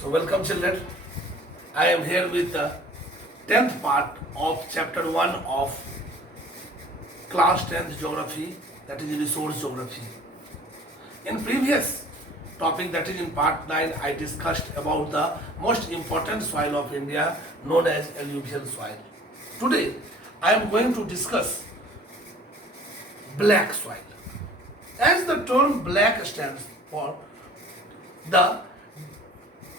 So welcome children. I am here with the 10th part of chapter 1 of class 10th geography, that is resource geography. In previous topic, that is in part 9, I discussed about the most important soil of India known as alluvial soil. Today I am going to discuss black soil. As the term black stands for the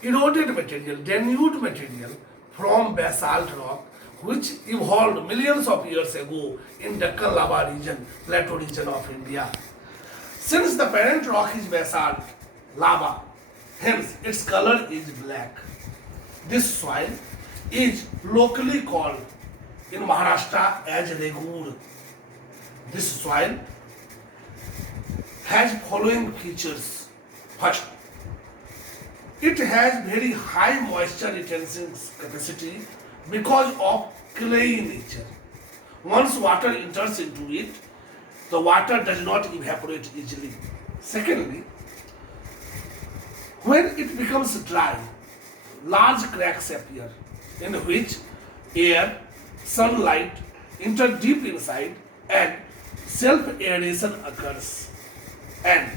eroded material, denuded material from basalt rock which evolved millions of years ago in Deccan lava region, plateau region of India. Since the parent rock is basalt lava, hence its color is black. This soil is locally called in Maharashtra as Regur. This soil has following features. First, it has very high moisture retention capacity because of clayey nature. Once water enters into it, the water does not evaporate easily. Secondly, when it becomes dry, large cracks appear in which air, sunlight enter deep inside and self-aeration occurs. And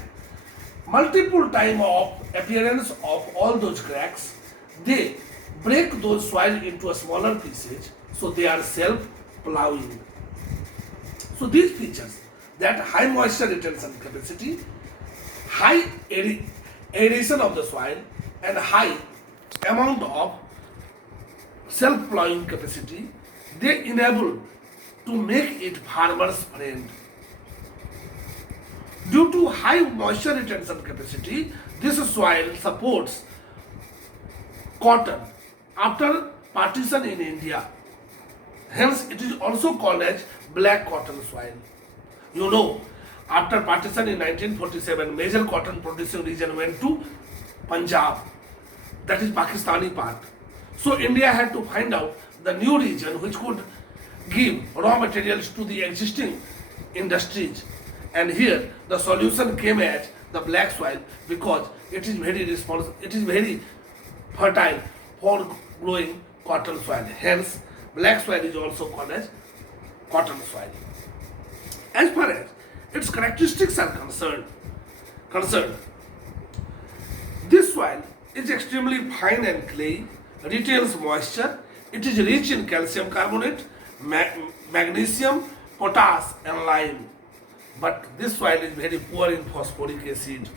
multiple time of appearance of all those cracks, they break those soil into a smaller pieces, so they are self-plowing. So these features, that high moisture retention capacity, high aeration of the soil, and high amount of self-plowing capacity, they enable to make it farmer's friend. Due to high moisture retention capacity, this soil supports cotton after partition in India. Hence, it is also called as black cotton soil. You know, after partition in 1947, major cotton producing region went to Punjab, that is Pakistani part. So India had to find out the new region which could give raw materials to the existing industries. And here the solution came as the black soil because it is very fertile for growing cotton soil. Hence, black soil is also called as cotton soil. As far as its characteristics are concerned, this soil is extremely fine and clay, retains moisture. It is rich in calcium carbonate, magnesium, potash, and lime. But this soil is very poor in phosphoric acid,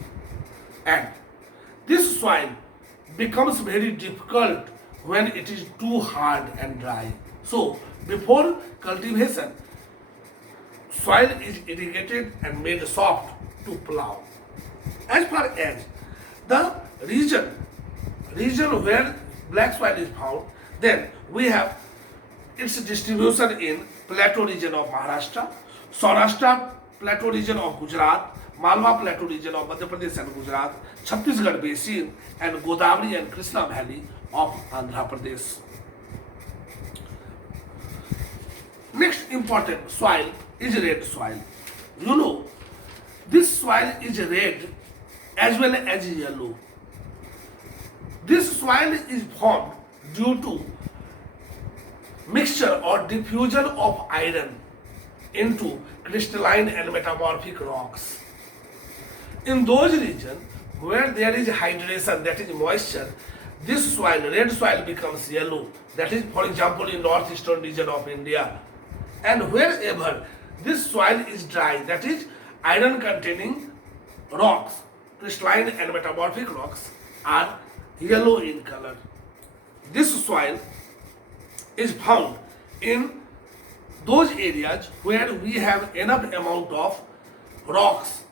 and this soil becomes very difficult when it is too hard and dry. So before cultivation, soil is irrigated and made soft to plow. As far as the region where black soil is found, then we have its distribution in plateau region of Maharashtra, Saurashtra plateau region of Gujarat, Malwa plateau region of Madhya Pradesh and Gujarat, Chhattisgarh basin, and Godavari and Krishna valley of Andhra Pradesh. Next important soil is red soil. You know, this soil is red as well as yellow. This soil is formed due to mixture or diffusion of iron into crystalline and metamorphic rocks. In those regions where there is hydration, that is moisture, this soil, red soil, becomes yellow. That is, for example, in northeastern region of India. And wherever this soil is dry, that is, iron containing rocks, crystalline and metamorphic rocks, are yellow in color. This soil is found in those areas where we have enough amount of rocks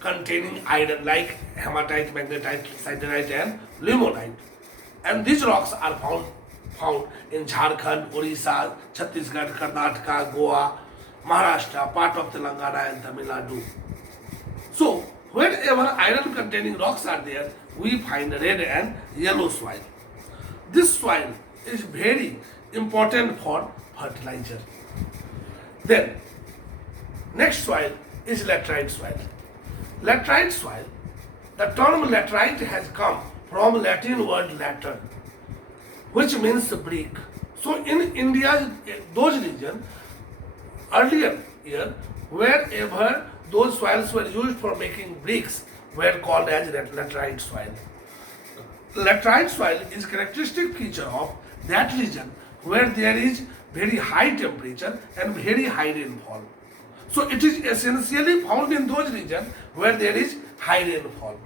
containing iron like hematite, magnetite, siderite, and limonite. And these rocks are found in Jharkhand, Orissa, Chhattisgarh, Karnataka, Goa, Maharashtra, part of Telangana, and Tamil Nadu. So wherever iron containing rocks are there, we find red and yellow soil. This soil is very important for fertilizer. Then, next soil is laterite soil. Laterite soil, the term laterite has come from Latin word later, which means brick. So in India, those regions earlier year, wherever those soils were used for making bricks, were called as laterite soil. Laterite soil is characteristic feature of that region where there is very high temperature and very high rainfall. So it is essentially found in those regions where there is high rainfall.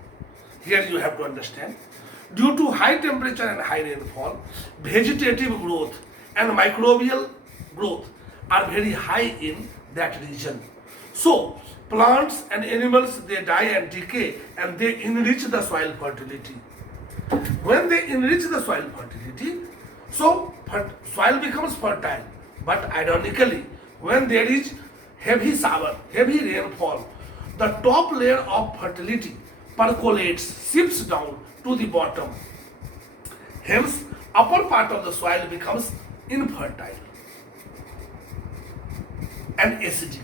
Here you have to understand. Due to high temperature and high rainfall, vegetative growth and microbial growth are very high in that region. So plants and animals, they die and decay and they enrich the soil fertility. When they enrich the soil fertility, so soil becomes fertile. But ironically, when there is heavy shower, heavy rainfall, the top layer of fertility percolates, shifts down to the bottom. Hence, upper part of the soil becomes infertile and acidic.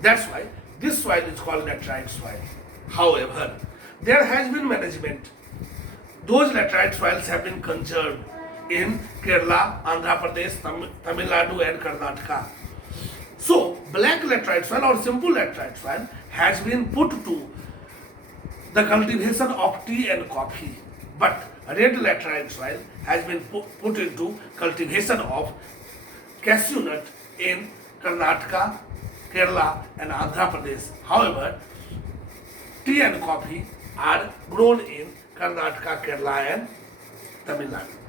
That's why this soil is called laterite soil. However, there has been management. Those laterite soils have been conserved in Kerala, Andhra Pradesh, Tamil Nadu and Karnataka. So, black laterite soil or simple laterite soil has been put to the cultivation of tea and coffee. But red laterite soil has been put into cultivation of cashew nut in Karnataka, Kerala and Andhra Pradesh. However, tea and coffee are grown in Karnataka, Kerala and Tamil Nadu.